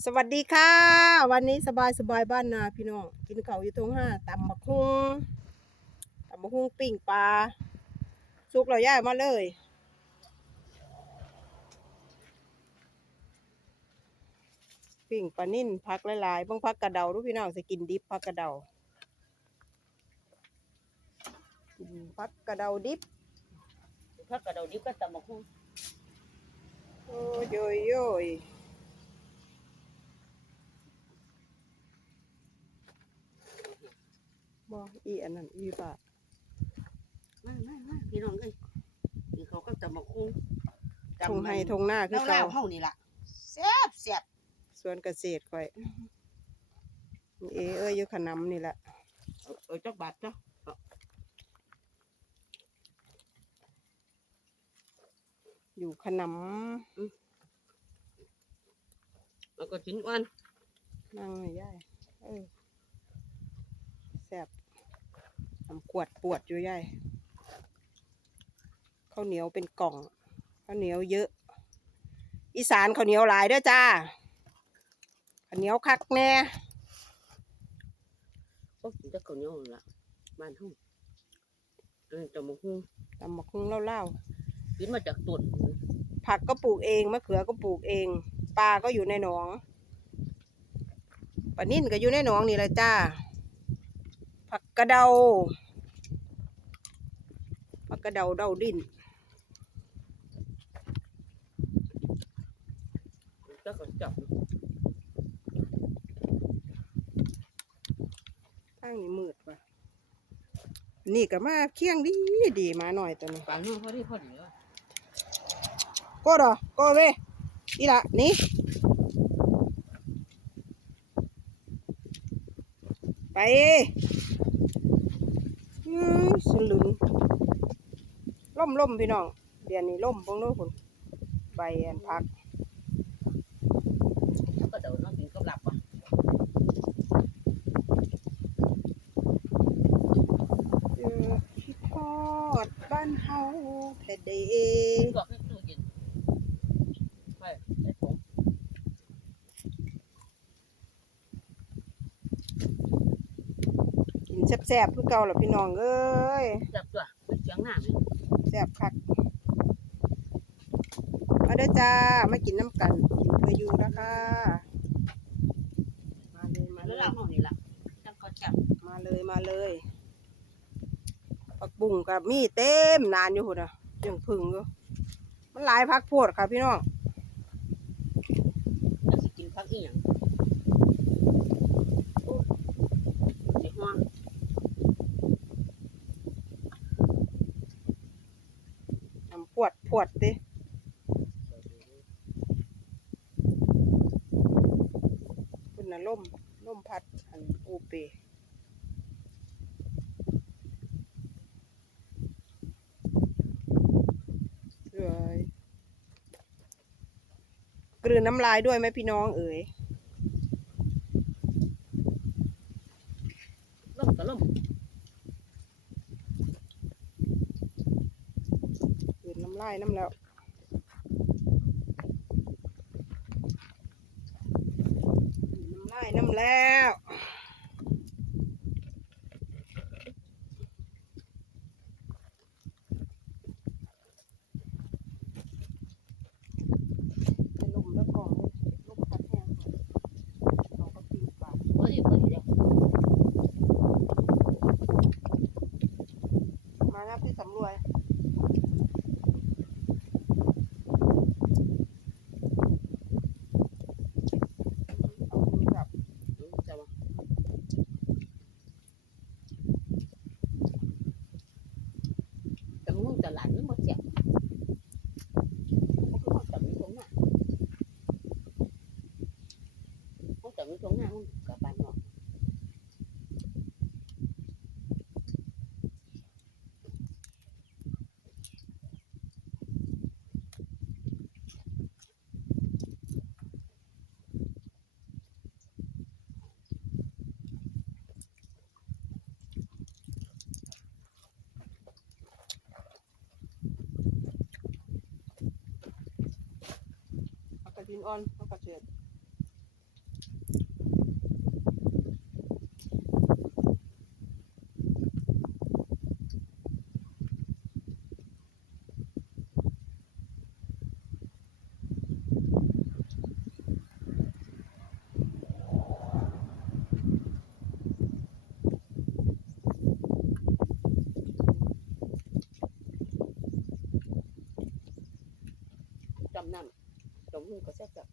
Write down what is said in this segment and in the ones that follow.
สวัสดีค่ะ วันนี้สบายสบายบ้านนาพี่น้องกินข้าวอยู่ตรงห้าตำบักฮุงตำบักฮุงปิ้งปลาสุกเราย่ายมาเลยปิ้งปลานิ่นพักหลายๆบ้างพักกระเดาดูพี่น้องจะกินดิบพักกระเดากินพักกระเดาดิบพักกระเดาดิบก็ตำบักหุ่งโอ้ยโยยโยย บออีอันนั้นอีป่ะมามามาพี่น้องเอ้ยนี่เขาก็ตำบักหุ่งทงให้ทงหน้าคือเล่าเก่าเฮานี่ล่ะแซ่บแซ่บสวนเกษตรค่อยเอเอ้ยอยู่ขนำนี่แหละเอาเอาจักบาทเนาะอยู่ขนแล้วก็ชิ้นอ้วนำนั่งไม่ย่ายเออแซ่บทำขวดปวดอยู่ย่ายข้าวเหนียวเป็นกล่องข้าวเหนียวเยอะ อีสานข้าวเหนียวหลายเด้อจ้าข้าวเหนียวคักแน่โอ้กินแต่ข้าวเหนียวนั่นล่ะบ้านเฮาอันนี้ตำบักหุ่งตำบักหุ่งเล่ากินมาจากต้นๆผักก็ปลูกเองมะเขือก็ปลูกเองปลาก็อยู่ในหนองปลานิ่นก็อยู่ในหนองนี่แหละจ้า ผักกระเดาผั กกระเดาเดาดินจักก็จับข้างนี้มืดว่ะนี่ก็มาเคียงดีดีมาหน่อยตัวนี้ปลาเฮาพอดีพอดีว่ะก็ดอก็เว้ยนี่ละนี่ไปอืมสลุน ล่มล่มพี่น้อง เดี๋ยวนี้ล่มพวกนู้นคุณใบอันพักแล้วก็เดาเนาะกินกับหลับว่ะเออคิดทอดบ้านเฮาแท้เดก็คือตู้เย็นไปได้ถุงกินแซ่บๆคือเก่าล่ะพี่น้องเอ้ยจับตัวเสียงหน้าไหม แซ่บคักมาเด้อจ้ามากินน้ำกันกินเพื่ออยู่นะคะมาเลยมาเลแล้วย เราเฮานี่ล่ะจักก็จับมาเลยมาเลยผักบุ้งกับมีเต็มนานอยู่หุ่นอะยังพึ่งอยู่มันหลายพักโพดค่ะพี่น้อง แล้วสิกินผักอีหยังโอ้สิฮ้อน น้ำ ปวดปวดดิคุณน่ะล่มล่มพัดอันอูเปเลยกลืนน้ำลายด้วยไหมพี่น้องเอ๋ยล่มก็ล่ม กลืนน้ำแล้วกลืนน้ำแล้วไปลมแล้วกองเลยลมพัดแห้งก่อนเราก็ปีนป่าพอดีพอดีแล้วมาแล้วพี่สำรวยเอามือจับ อืมจะว่าแต่มึงจะหลานมันบ่เจ็บมันก็บ่จับมีตรงหน้ามันจับมีตรงหน้ามันกลับบ้านเนาะ เอากระ ดินอ่อนเอากระเชือดจำนำ จมหุ่นก็แซ่บจับ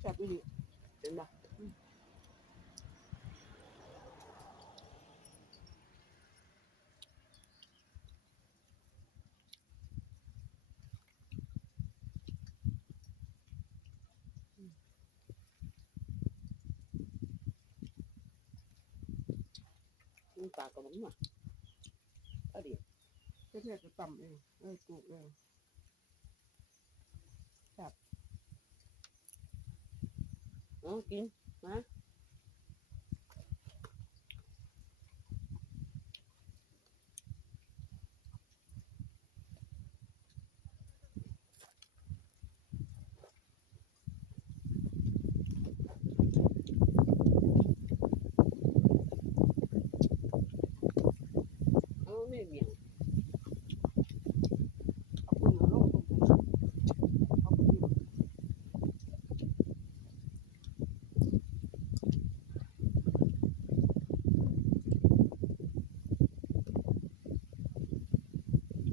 แซ่บอีหลีเห็นปะมีปลา็เนี่ยจะต่ำเองเออปลูกเองจับอ๋อกินนะเอาไม่เบี่ยง เอาปืนเอาลงตรงนี้เอาปืน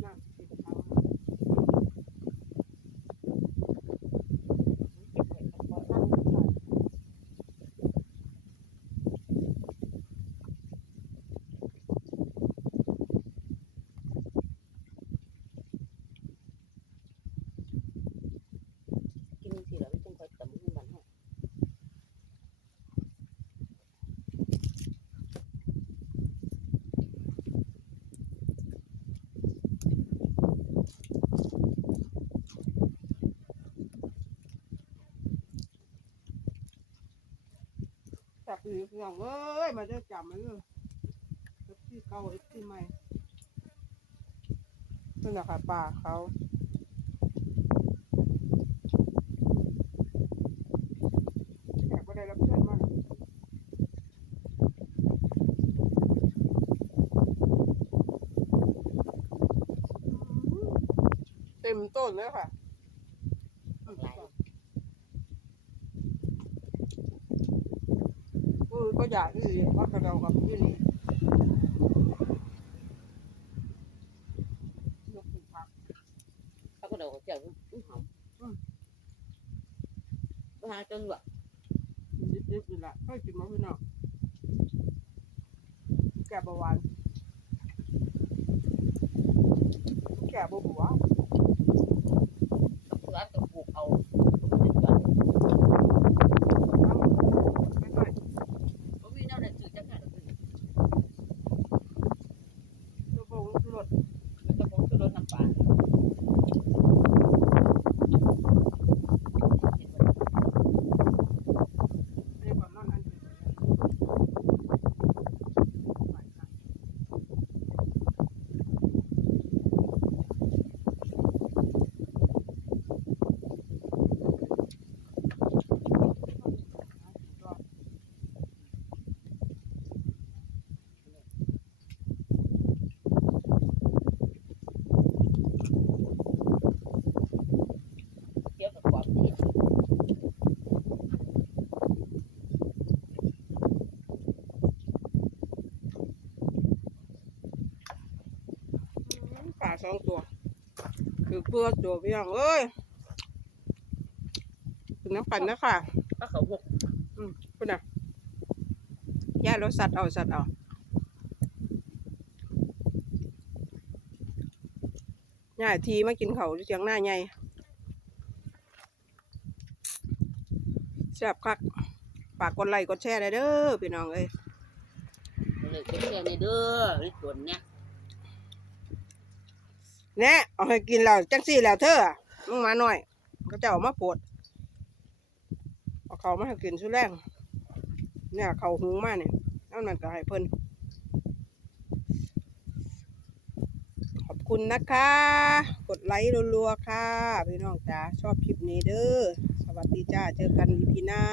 น้ำติดเท้าน่ะเก็บไว้กระเป๋าตั้งไว้ใส่ กินทีละไม่ต้องคอยตำให้มันให้ จั บอยู่เพียงเอ้ยมาได้จับมาเลยเอฟซีเก่าเอฟซีใหม่นั่นแหละค่ะป่าเขาแขกก็ได้รับเชิญมาเต็มต้นเลยค่ะ หลาย อือก็อยากที่พักกระเดากับที่นี่ยกขึ้นพักเขาก็เดาเจ้าอื้อหอมไปหาจนว่าดิบๆนี่แหละค่อยกินมาพี่น้องแก่เบาหวานแก่บ่หัว ร้านก็ปลูกเอาไม่ก่อน เอาไปหน่อย บ่มีแนวไหนซื้อจังได๋ ตัวโบงรส มันจะบ่ซื้อรถน้ำปลา อันนี้ก่อนนอนอันนี้เกี่ยวกับความดี ป่าสองตัว คือเปลือกตัวพี่น้องเอ้ยคือน้ำปั่นนะค่ะก็เขาหกคุณน่ะย่ารถสัตว์เอาสัตว์เอาย่าทีมากินเขาวที่เชียงหน้าใหญ่แซ่บคักฝากกดไลค์กดแชร์ได้เด้อพี่น้องเอ้ยเลยก็แค่นี้เด้อนี่ส่วนเนี้ย แน่เอาให้กินแล้วจังสี่แล้วเธอมึงมาหน่อย ก็จะเอามาปวดเอาเขามาให้กินชุดแรงเนี่ยเขาหุงมาเนี่ยนั่นมันก็ให้เพิ่นขอบคุณนะคะ กดไลค์รัวๆค่ะ พี่น้องจ๋าชอบคลิปนี้เด้อ สวัสดีจ้า เจอกันอีพีหน้า